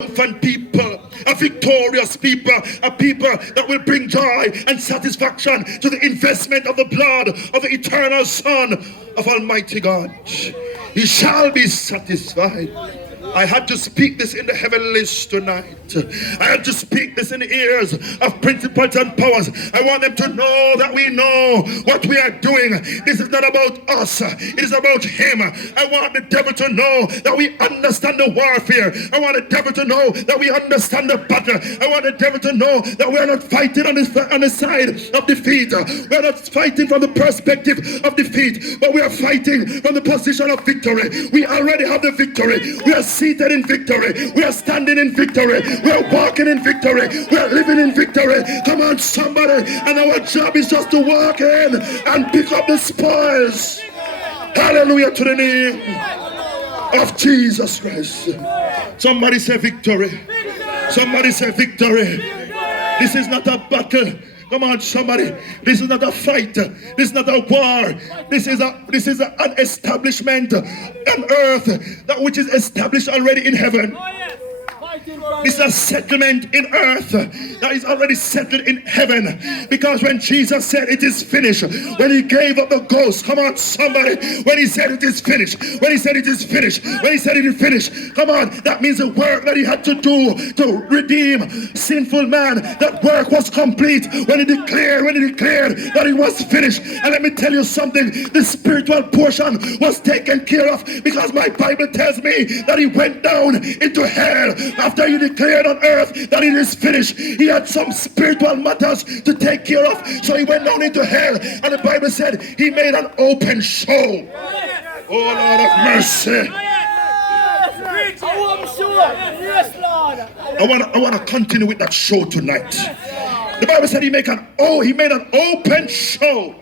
triumphant people, a victorious people, a people that will bring joy and satisfaction to the investment of the blood of the eternal Son of Almighty God. He shall be satisfied. I had to speak this in the heavenlies tonight. I had to speak this in the ears of principalities and powers. I want them to know that we know what we are doing. This is not about us. It is about him. I want the devil to know that we understand the warfare. I want the devil to know that we understand the battle. I want the devil to know that we are not fighting on the side of defeat. We are not fighting from the perspective of defeat, but we are fighting from the position of victory. We already have the victory. We are seated in victory. We are standing in victory. We are walking in victory. We are living in victory. Come on, somebody. And our job is just to walk in and pick up the spoils. Hallelujah to the name of Jesus Christ. Somebody say victory. Somebody say victory. This is not a battle. Come on, somebody. This is not a fight. This is not a war. This is an establishment on earth, that which is established already in heaven. This is a settlement in earth that is already settled in heaven. Because when Jesus said it is finished, when he gave up the ghost, come on somebody, when he said it is finished, when he said it is finished, when he said it is finished, come on, that means the work that he had to do to redeem sinful man, that work was complete when he declared that it was finished. And let me tell you something, the spiritual portion was taken care of, because my Bible tells me that he went down into hell after he declared on earth that it is finished. He had some spiritual matters to take care of, so he went down into hell, and the Bible said he made an open show. Oh Lord of mercy. I want to continue with that show tonight. The Bible said he made an open show.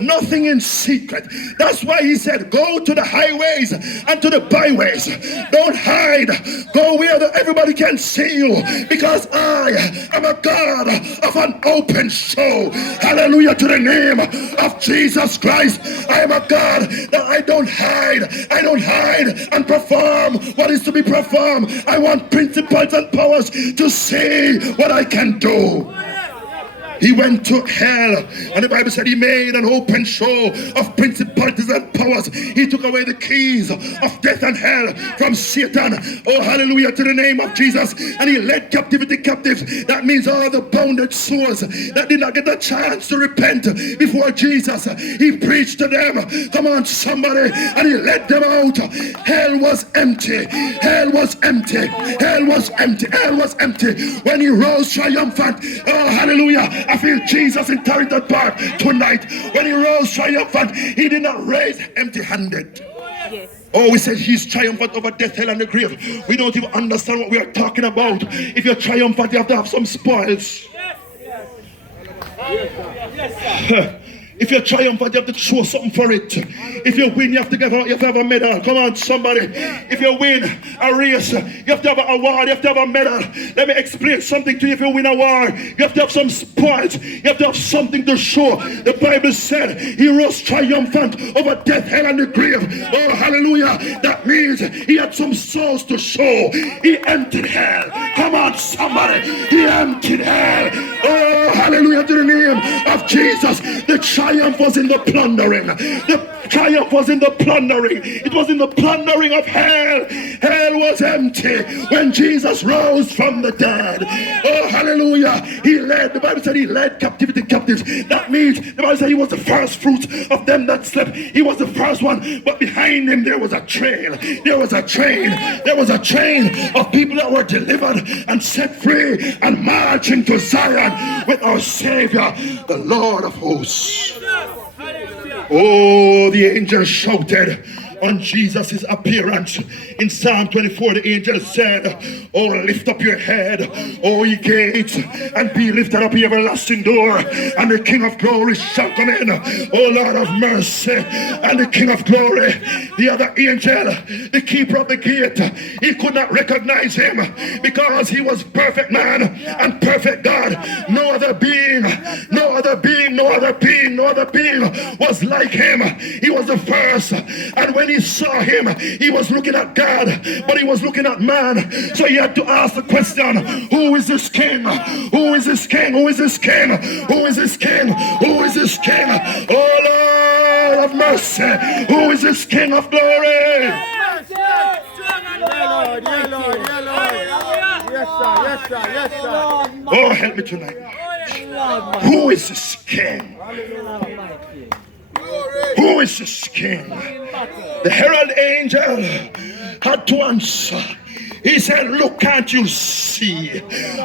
Nothing in secret. That's why he said, go to the highways and to the byways. Don't hide. Go where everybody can see you, because I am a God of an open show. Hallelujah to the name of Jesus Christ. I am a God that I don't hide. I don't hide and perform what is to be performed. I want principalities and powers to see what I can do. He went to hell, and the Bible said he made an open show of principalities and powers. He took away the keys of death and hell from Satan. Oh, hallelujah to the name of Jesus. And he led captivity captive. That means all the bounded souls that did not get a chance to repent before Jesus. He preached to them. Come on, somebody. And he led them out. Hell was empty. Hell was empty. Hell was empty. Hell was empty. When he rose triumphant. Oh, hallelujah. I feel Jesus in Tarleton Park tonight. When he rose triumphant, he did not raise empty-handed. Yes. Oh, we said he's triumphant over death, hell, and the grave. We don't even understand what we are talking about. If you're triumphant, you have to have some spoils. Yes. Yes. If you're triumphant, you have to show something for it. If you win, you have to have a medal. Come on, somebody. If you win a race, you have to have an award. You have to have a medal. Let me explain something to you. If you win a war, you have to have some spoils. You have to have something to show. The Bible said he rose triumphant over death, hell, and the grave. Oh, hallelujah. That means he had some souls to show. He emptied hell. Come on, somebody. He emptied hell. Oh, hallelujah to the name of Jesus. The triumph was in the plundering. The triumph was in the plundering. It was in the plundering of hell. Hell was empty when Jesus rose from the dead. Oh, hallelujah. The Bible said he led captivity captives. That means the Bible said he was the first fruits of them that slept. He was the first one, but behind him there was a trail. There was a train. There was a train of people that were delivered and set free and marching to Zion with our Savior, the Lord of hosts. Oh, the angel shouted on Jesus' appearance. In Psalm 24, the angel said, oh, lift up your head, O ye gates, and be lifted up, ye everlasting door, and the King of glory shall come in. Oh, Lord of mercy, and the King of glory. The other angel, the keeper of the gate, he could not recognize him, because he was perfect man and perfect God. No other being was like him. He was the first, and when he saw him, he was looking at God, but he was looking at man. So he had to ask the question, who is this king? Who is this king? Who is this king? Who is this king? Who is this king? Oh Lord of mercy, who is this king of glory? Yes, Lord. Yes, Lord. Yes, sir. Yes, sir. Yes, sir. Oh, help me tonight. Who is this king? Who is this king? The herald angel had to answer. He said, look, can't you see?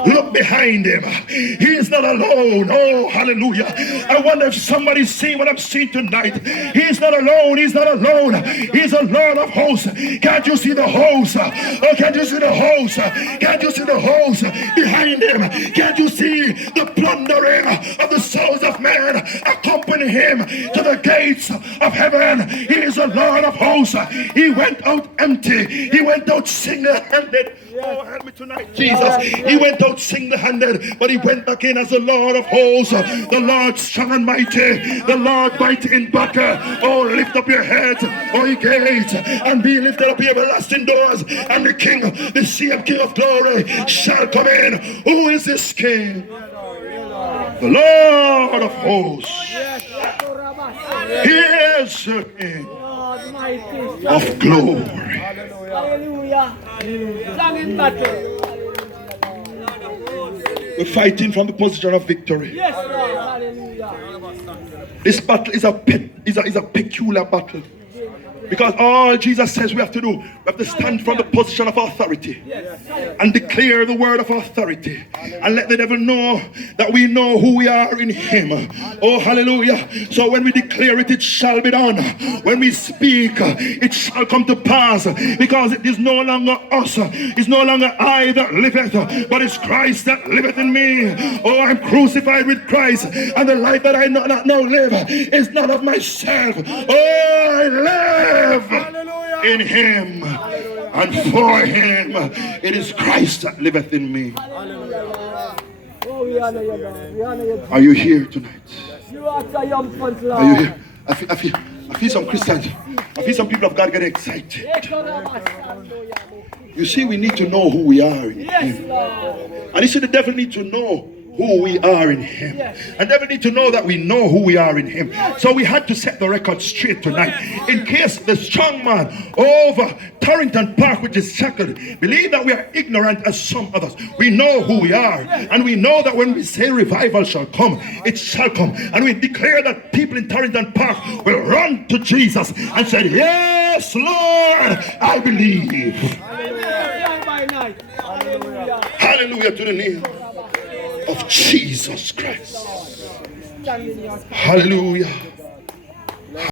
Look behind him. He is not alone. Oh, hallelujah. I wonder if somebody's seeing what I'm seeing tonight. He's not alone. He's not alone. He's a Lord of hosts. Can't you see the hosts? Oh, can't you see the hosts? Can't you see the hosts behind him? Can't you see the plundering of the souls of men accompany him to the gates of heaven? He is a Lord of hosts. He went out empty. He went out single-handed. Oh, help me tonight, Jesus. He went out single-handed, but he went back in as the Lord of hosts, the Lord strong and mighty, the Lord mighty in battle. Oh, lift up your head, oh ye gates, and be lifted up, ye everlasting doors, and the King, the same King of glory, shall come in. Who is this King? The Lord of hosts. He is the King of glory. Hallelujah. We're fighting from the position of victory. Yes, Lord. Hallelujah. This battle is a peculiar battle. Because all Jesus says we have to do, we have to stand from the position of authority and declare the word of authority and let the devil know that we know who we are in him. Oh, hallelujah. So when we declare it, it shall be done. When we speak, it shall come to pass, because it is no longer us, it's no longer I that liveth, but it's Christ that liveth in me. Oh, I'm crucified with Christ, and the life that I now live is not of myself. Oh, I live in him, and for him it is Christ that liveth in me. Are you here tonight? Are you here? I feel some Christians, I feel some people of God getting excited. You see, we need to know who we are in him. And you see, the devil needs to know who we are in him, and never need to know that we know who we are in him. So we had to set the record straight tonight, in case the strong man over Torrington Park, which is shackled, believe that we are ignorant as some others. We know who we are, and we know that when we say revival shall come, it shall come. And we declare that people in Torrington Park will run to Jesus and say, yes, Lord, I believe. Hallelujah to the name of Jesus Christ. Hallelujah.